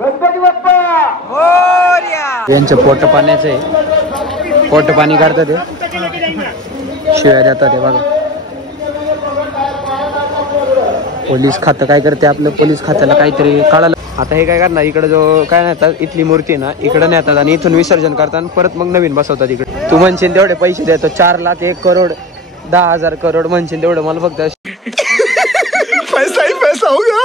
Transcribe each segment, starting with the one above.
गणपती बाप्पा यांचं पोट पाण्याचं आहे, पोट पाणी काढतात ते, शिवाय देतात ते बघा. पोलीस खातं काय करते आपलं, पोलीस खात्याला काहीतरी कळालं. आता हे काय करणार, इकडे जो काय नेतात इथली मूर्ती ना इकडे नेतात आणि इथून विसर्जन करतात, परत मग नवीन बसवतात इकडे. तू म्हणशील तेवढे पैसे देतो, 4 लाख 1 करोड 10,000 करोड म्हणशील तेवढं, मला फक्त पैसा ही पैसा होगा.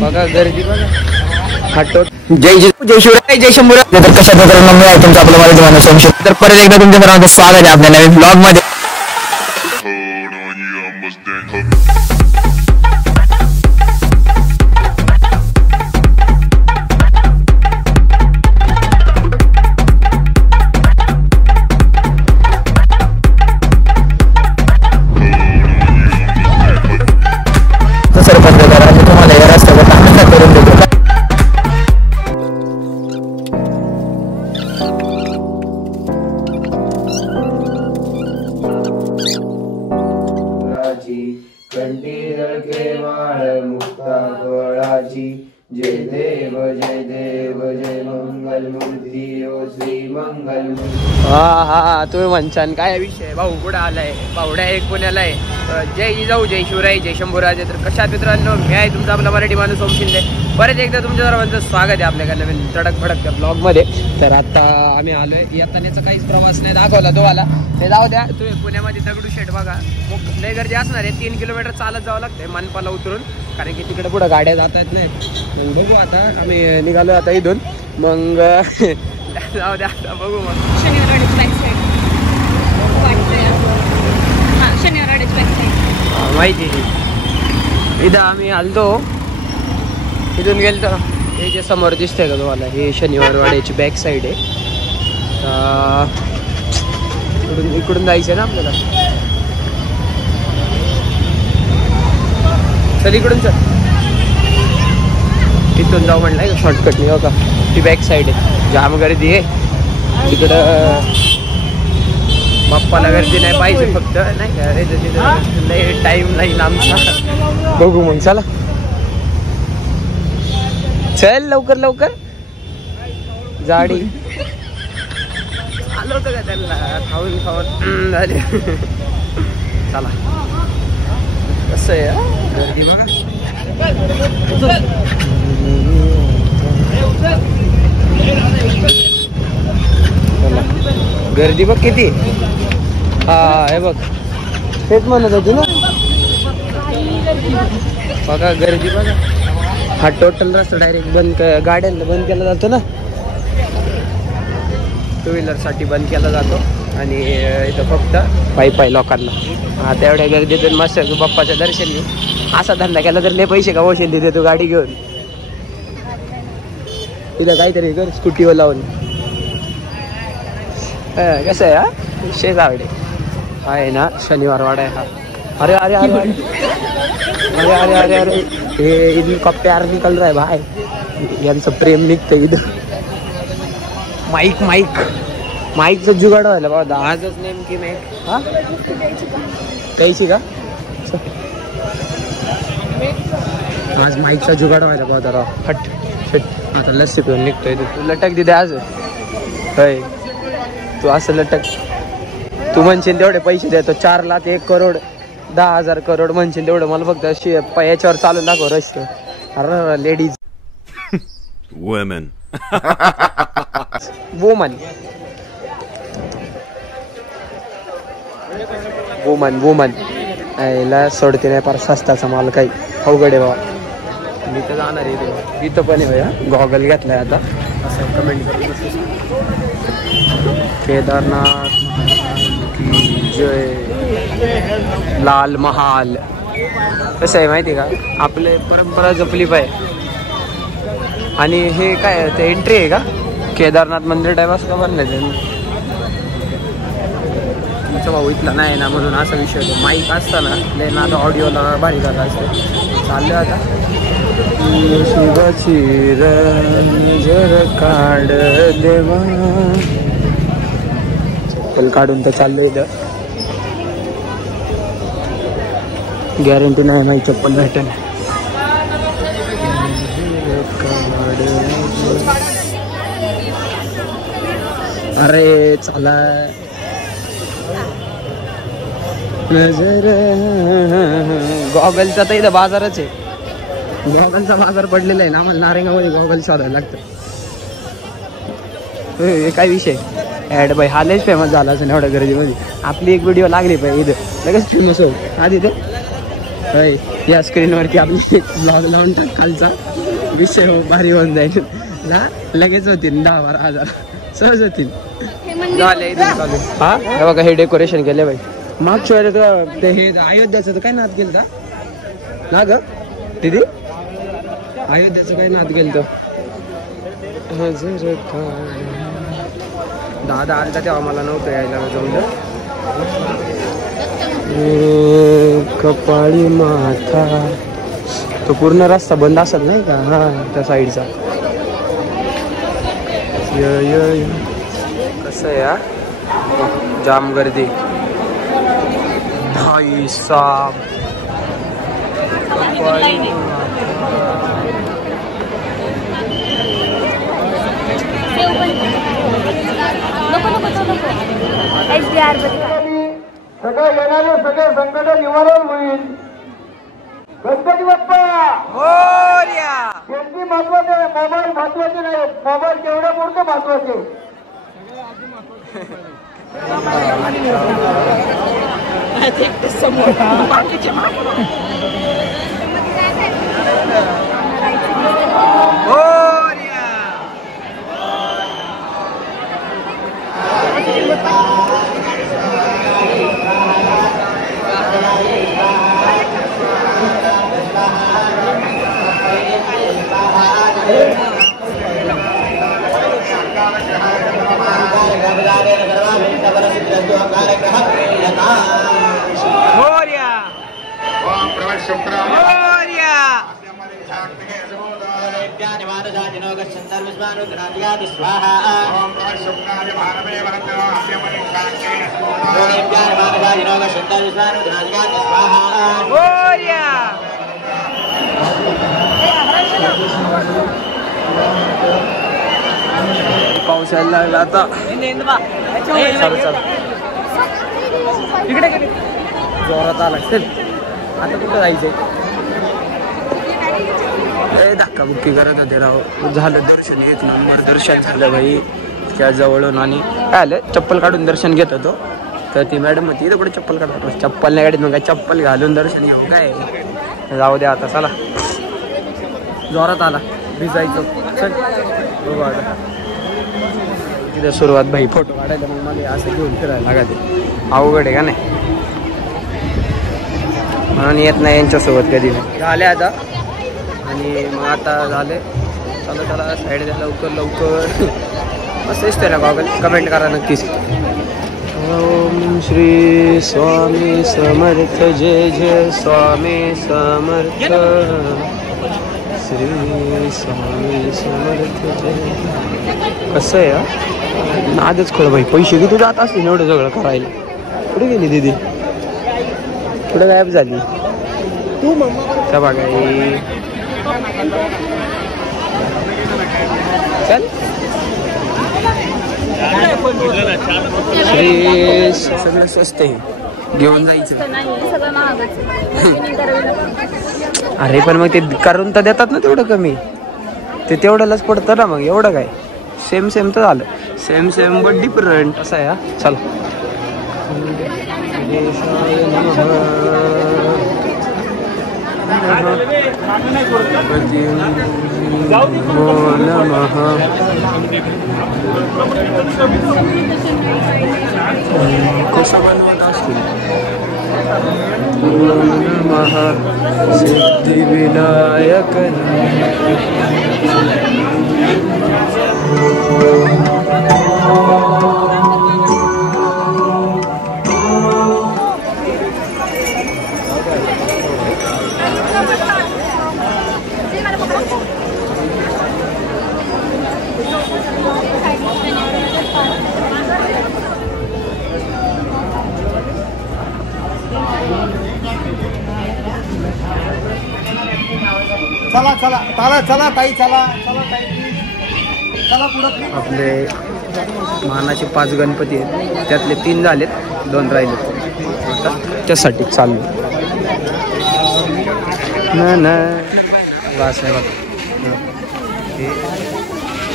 बघा गर्दी बघा. हटो. जय शिवराय जय शंभूराय. तर कशा प्रकारे नंबर तुमचं आपलं मराठी माणूस संशय. तर परत एकदा तुमच्या सर्वांचं स्वागत आहे आपल्या नवीन ब्लॉग मध्ये. तुम्हाला या रस्त्यावर दाखवण्यात करून देतो. जय देव जय देव जय मंगल मूर्ती ओ श्री मंगल. हा तुम्ही म्हणसान काय विषय, भाऊ कुठं आलाय, भाऊड्या एक पुण्याला आहे. जय जिजाऊ जय शिवराय जय शंभूराजे. तर कशा मित्रांनो, मी आहे तुमचा आपला मराठी माणूस ओम शिंदे. परत एकदा तुमच्या सर्वांचं स्वागत आहे आपल्या नवीन तडक भडकच्या ब्लॉग मध्ये. तर आता आम्ही आलोय, येतानाचा काहीच प्रवास नाही दाखवला तुम्हाला, ते जाऊ द्या. तुम्ही पुण्यामध्ये दगडूशेठ बघा, लय गर्दी असणार आहे. 3 किलोमीटर चालत जावं लागतंय मनपाला उतरून, कारण की तिकडे पुढे गाड्या जात आहेत नाही. मग बघू आता, आम्ही निघालो आता इथून, मग जाऊ द्या आता बघू. मग माहिती इथं आम्ही आलतो, इथून गेलतो. हे जे समोर दिसतंय का तुम्हाला, हे शनिवार वाड्याची बॅक साईड आहे. इकडून जायचं ना आपल्याला, चल इकडून चल. इथून जाऊ म्हणलं शॉर्टकटनी. हो का, ती बॅक साईड आहे, जाम गर्दी आहे तिकडं. बाप्पाला गर्दी नाही पाहिजे फक्त, नाही का रे, तिथं टाइम नाही आमचा. बघू मग, चला चल लवकर लवकर. जाडी आलो होतं का त्यांना खाऊन खाऊन झाले. चला कसं आहे गर्दी बघा. गर्दी बघ किती. हा हे बघ, तेच म्हणत होती ना बघा गर्दी बघा. हा टोटल रस्ता डायरेक्ट बंद, गाड्यांना बंद केला जातो ना, 2 व्हीलर साठी बंद केला जातो. आणि इथं फक्त पायी लोकांना. आता एवढ्या गर्दीतून मस्त बाप्पाचं दर्शन घेऊ. असा धंदा केला तर लय पैसे गावशील तिथे तू गाडी घेऊन. तुला काहीतरी कर स्कूटीवर लावून. कसं आहे हा शेज आवडे आहे ना, शनिवार वाडा आहे हा. अरे अरे अरे अरे अरे अरे अरे अरे हे इनका प्यार निकल रहा है भाई, यांचं प्रेम निघतंय इथं. माईकचं जुगाड व्हायला बाबा. आजच नेमकी माईक हा प्यायची का, आज माईकचा जुगाड व्हायला बाबा राव. हट हट, आता लस्सी पिऊन निघतोय तू. लटक दिदे आज होय, तू असं लटक. तू म्हणशील तेवढे पैसे देतो, 4 लाख 1 करोड 10,000 करोड म्हणशील तेवढं, मला फक्त याच्यावर चालून दाखव रस्ते. अरे ladies women woman woman woman याला सोडते नाही पार. स्वस्ताचा माल काही अवघड आहे बाबा. मी तर जाणार आहे इथं पण आहे भैया. गॉगल घेतलाय आता, असं कमेंट करून. केदारनाथ की जय, लाल महाल. कसं आहे माहिती आहे का, आपले परंपरा जपली पाहिजे. आणि हे काय ते एंट्री आहे का केदारनाथ मंदिर टाईप असं का बनलं त्यांनी. तुमचा भाऊ इथला नाही ना म्हणून असा विषय होतो. माईक असताना लय ना आता ऑडिओला भारी झाला असं चाललं. आता शिवाची जर काढ देवा, चप्पल काढून तर चाललो इथं. गॅरंटी नाही माहिती चप्पल भेटेल. अरे चला गॉगलचा तर इथं बाजारच आहे. गॉगलचा बाजार पडलेला आहे ना, आम्हाला नारेगावमध्ये गॉगल शोधायला लागतं. हे काय विषय ॲड बाई हा लयच फेमस झाला असं एवढ्या गर्दीमध्ये. आपली एक व्हिडिओ लागली पाहिजे इथं लगेच फेमस हो. आधी ते या स्क्रीनवरती आपली ब्लॉग लावून टाक खालचा विषय हो भारी होऊन जाईल ना. लगेच होतील 10-12 हजार सहज होतील. हा हे बघा हे डेकोरेशन केले बाई. मागच्या वेळेला ते हे अयोध्याचं तर काय नाद गेलं ना ग दीदी. अयोध्याचं काय नाद गेलं तर दादा आलता तेव्हा मला नव्हतं यायला जमलं. कपाळी माथा तो पूर्ण रस्ता बंद असेल नाही का. हा त्या साईडचा कसं आहे या जाम गर्दी. भाई साब सगळे येणारे सगळे संकट निवारण होईल. गणपती बाप्पा शेती महत्वाचे आहे, मोबाईल महत्वाचे नाही. मोबाईल केवढ्या पुरते महत्वाचे. पाऊस यायला लागला आता. इकडे जोरात आला. आता कुठं जायचंय. धक्काबुक्की करत होते राव. झालं दर्शन 1 नंबर दर्शन झालं भाई त्या जवळून. आणि काय आलं चप्पल काढून दर्शन घेत होतो तर ती मॅडम होती इथं कुठे चप्पल काढतो. चप्पल नाही गाडीत मग काय चप्पल घालून दर्शन घेऊ काय. जाऊ द्या आता चला. जोरात आला भिजायचं. चल बघू आता तिथं सुरुवात भाई फोटो काढायला. मग मला असं घेऊन फिरायला लागते. अवघड आहे का नाही म्हणून येत नाही यांच्यासोबत कधी नाही. झाले आता आणि मग आता झाले. चला चला साईड द्या लवकर लवकर. असंच त्याला गॉगल कमेंट करा नक्कीच. ओम श्री स्वामी समर्थ जय जय स्वामी समर्थ. श्री स्वामी समर्थ जय. कसं आहे नादच खरं भाई. पैसे किती जात असतील एवढं सगळं करायला. कुठे गेली दीदी. कुठे गायब झाली तू त्या बघा. चल सगळं स्वस्त आहे घेऊन जायचं. अरे पण मग ते करून तर देतात ना तेवढं कमी. ते तेवढ्यालाच पडतं ना मग. एवढं काय सेम सेम तर झालं. सेम सेम बट डिफरंट असं आहे. हा चला. कसं बनवत असतील. सिद्धिविनायक चला चला चला चला ताई चला चला ताई चला पुढे. आपले मानाचे 5 गणपती आहेत, त्यातले 3 झालेत, 2 राहिलेत. त्यासाठी चाललो ना ना. वास आहे बघा हे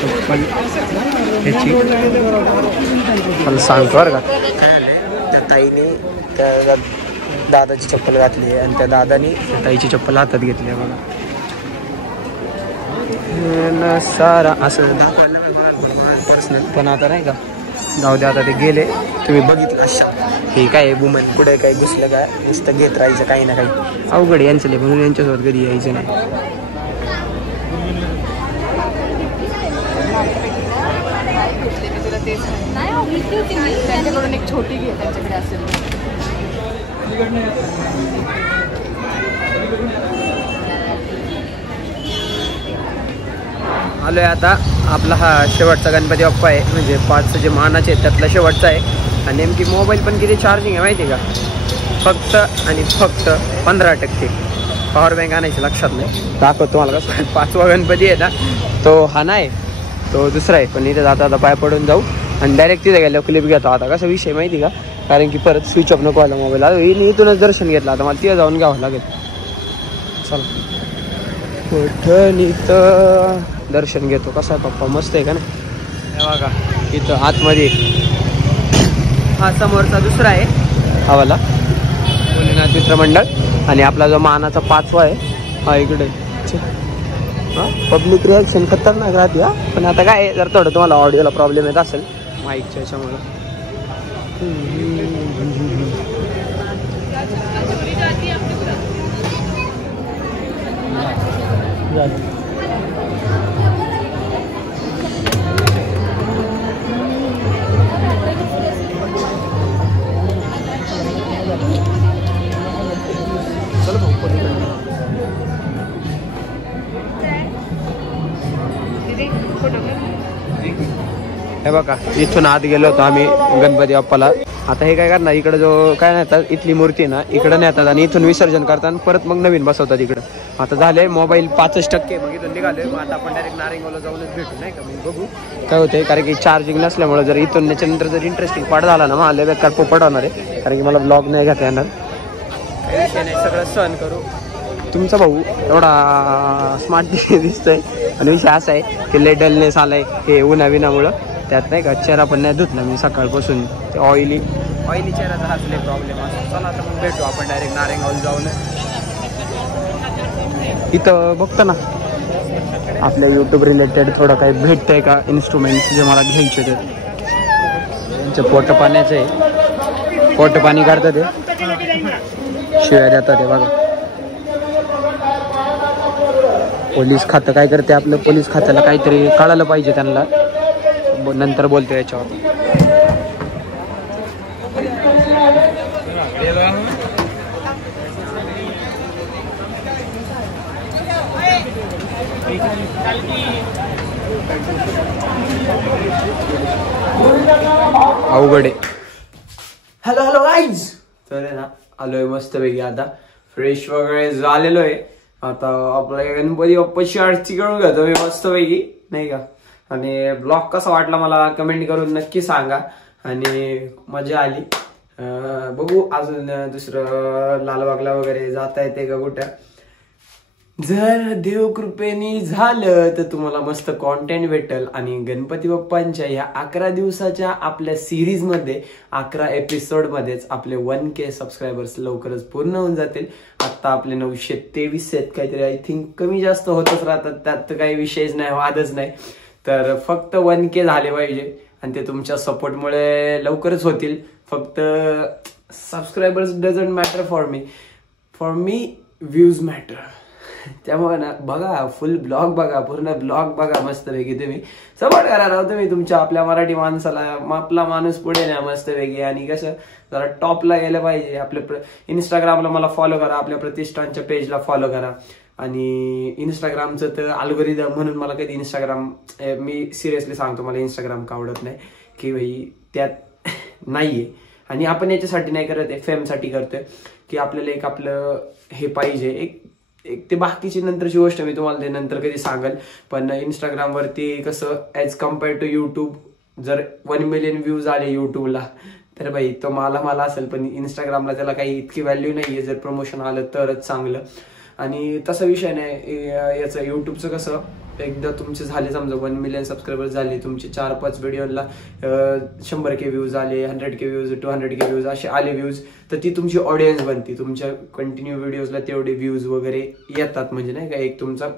चप्पल ह्याची मला सांगतो बरं का. त्या ताईने त्या दादाची चप्पल घातली आहे आणि त्या दादानी त्या ताईची चप्पल हातात घेतली आहे बघा. सारा असं दाखवायला पर्सनल, पण आता नाही का जाऊ दे, आता ते गेले. तुम्ही बघितलं अशा हे काय वुमन पुढे काय घुसलं का नुसतं घेत राहायचं काही ना काही. अवघड यांचं म्हणून यांच्यासोबत कधी यायचं नाही. त्यांच्याकडून एक छोटी घे, त्यांच्याकडे असेल. आलोय आता. आपला हा शेवटचा गणपती बाप्पा आहे, म्हणजे 5 जे मानाचे आहेत त्यातला शेवटचा आहे. आणि नेमकी मोबाईल पण किती चार्जिंग आहे माहिती आहे का? फक्त आणि फक्त 15%. पॉवर बँक आणायची लक्षात नाही. दाखवतो तुम्हाला कसं. 5वा गणपती आहे ना, तो हा नाही, तो दुसरा आहे. पण इथे जाता आता पाय पडून जाऊ आणि डायरेक्ट तिथे गेल्यावर क्लिप घेतो. आता कसा विषय माहिती का, कारण की परत स्विच ऑफ नको व्हायला मोबाईल. आता इथूनच दर्शन घेतलं, आता मला तिथे जाऊन घ्यावं लागेल. चला इथं दर्शन घेतो. कसं आहे पप्पा, मस्त आहे का नाही? हे बघा इथं आतमध्ये हा समोरचा दुसरा आहे हवाला भोलेनाथ मित्र मंडळ. आणि आपला जो मानाचा 5वा आहे हा इकडे. हां, पब्लिक रिॲक्शन खतरनाक राहते हा. पण आता काय जर थोडं तुम्हाला ऑडिओला प्रॉब्लेम येत असेल माईकच्या याच्यामुळं. हे बघा इथून आत गेलो होतो आम्ही गणपती बाप्पाला. आता हे काय करणार, इकडे जो काय नेतात इथली मूर्ती ना इकडं नेतात आणि इथून विसर्जन करतात, परत मग नवीन बसवतात इकडं. आता झाले मोबाईल 5%, मग इथून निघाले. मग आता आपण डायरेक्ट नारेंगावला जाऊनच भेटू नाही का. मग बघू काय होते, कारण की चार्जिंग नसल्यामुळे जर इथून त्याच्यानंतर जर इंटरेस्टिंग पाठ झाला ना मला बेकार पोपट होणार आहे, कारण की मला ब्लॉग नाही घेता येणार. काही विषय नाही, सगळं सहन करू. तुमचा भाऊ एवढा स्मार्ट दिसतोय. आणि विषय असा आहे की लय डलनेस आलाय हे उन्हाविनामुळं. त्यात नाही का चेहरा पण नाही धुतला मी सकाळपासून. ते ऑइली चेहऱ्याचा हाच लय प्रॉब्लेम असतो. चला आता मग भेटू आपण डायरेक्ट नारेंगावला जाऊन. इथं बघतो ना आपल्या यूट्यूब रिलेटेड थोडं काही भेटतंय का इन्स्ट्रुमेंट्स जे मला घ्यायचे ते. त्यांचे पोटपाण्याचे पोटपाणी काढतात ते, शिवाय देतात ते बघा. पोलीस खातं काय करते आपलं, पोलीस खात्याला काहीतरी कळायला पाहिजे त्यांना. नंतर बोलतो याच्यावर. अवघड आहे. Hello guys. तर आहे ना आलोय मस्तपैकी आता फ्रेश वगैरे झालेलो आहे. आता आपल्या गणपती बाप्पाची आरती करून घेतो मी मस्तपैकी नाही का. आणि ब्लॉग कसा वाटला मला कमेंट करून नक्की सांगा. आणि मजा आली. बघू अजून दुसरं लालबागला वगैरे जाता येते का कुठं. जर देवकृपेने झालं तर तुम्हाला मस्त कॉन्टेंट भेटेल. आणि गणपती बाप्पांच्या या 11 दिवसाच्या आपल्या सिरीज मध्ये 11 एपिसोडमध्येच आपले 1K सबस्क्रायबर्स लवकरच पूर्ण होऊन जातील. आता आपले 923 आहेत काहीतरी. आय थिंक कमी जास्त होतच राहतात, त्यात काही विषयच नाही, वादच नाही. तर फक्त 1K झाले पाहिजे आणि ते तुमच्या सपोर्टमुळे लवकरच होतील. फक्त subscribers doesn't matter for me views matter. त्यामुळे ना बघा फुल ब्लॉग बघा, पूर्ण ब्लॉग बघा मस्तपैकी. तुम्ही सपोर्ट करा राव तुम्ही तुमच्या आपल्या मराठी माणसाला. आपला माणूस पुढे न्या मस्तपैकी. आणि कसं जरा टॉपला गेलं पाहिजे. आपल्या इंस्टाग्रामला मला फॉलो करा, आपल्या प्रतिष्ठानच्या पेजला फॉलो करा. आणि इंस्टाग्रामचं तर अल्गोरिदम म्हणून मला कधी इंस्टाग्राम, मी सिरियसली सांगतो मला इंस्टाग्राम का आवडत नाही की भाई त्यात नाहीये. आणि आपण याच्यासाठी नाही करत, फेमसाठी करतोय की आपल्याला एक आपलं हे पाहिजे. एक ते बाकीची नंतरची गोष्ट मी तुम्हाला ते नंतर कधी सांगेल. पण इंस्टाग्रामवरती कसं ॲज कम्पेअर टू यूट्यूब जर 1 मिलियन व्ह्यूज आले युट्यूबला तर भाई तो मला असेल, पण इंस्टाग्रामला त्याला काही इतकी व्हॅल्यू नाहीये. जर प्रमोशन आलं तरच चांगलं. आणि तसा विषय नाही याचं. युट्यूबचं कसं, एकदा तुमचे झाले समजा 1 मिलियन सबस्क्रायबर झाले, तुमचे 4-5 व्हिडिओला 100K व्ह्यूज आले, 100K व्ह्यूज, 200K व्ह्यूज असे आले व्ह्यूज, तर ती तुमची ऑडियन्स बनती. तुमच्या कंटिन्यू व्हिडिओजला तेवढे व्ह्यूज वगैरे येतात, म्हणजे नाही का एक तुमचा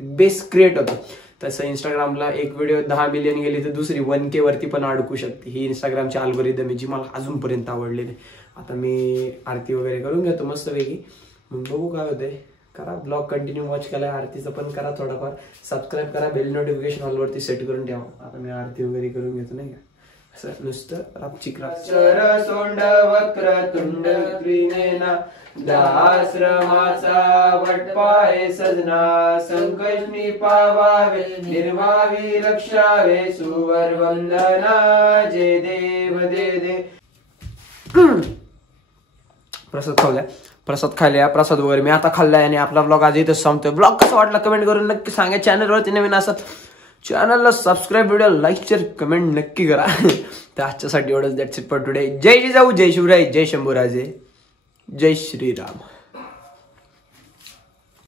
बेस क्रिएट होतो. तसं इंस्टाग्रामला एक व्हिडिओ 10 मिलियन गेली तर दुसरी 1K वरती पण अडकू शकते. ही इंस्टाग्रामची अल्गोरिदम आहे जी मला अजूनपर्यंत आवडलेली. आता मी आरती वगैरे करून घेतो मस्तपैकी, मग बघू काय होतंय. करा ब्लॉग कंटिन्यू वॉच केला, आरतीचं पण करा थोडाफार, सबस्क्राईब करा, बेल नोटिफिकेशन ऑलवरती सेट करून ठेवा. आता मी आरती वगैरे करून घेतो नाही का, असं नुसतं रापचिक चर सोंड वक्र तुंड त्रिनेना दाश्रमाचा वटपाय सजना संकष्णी पावावे निर्वावी रक्षावे सुवर वंदना जय देव दे. प्रसाद खाल्ला प्रसाद वगैरे मी आता खाल्लाय आणि आपला ब्लॉग आज इथंच संपतोय. ब्लॉग कसा वाटला कमेंट करून नक्की सांगा. चॅनलवरती नवीन असत चॅनलला subscribe, video like, share, comment नक्की करा. तर आजच्यासाठी एवढंच. That's it for today. जय जिजाऊ, जय शिवराय, जय शंभूराजे, जय श्रीराम.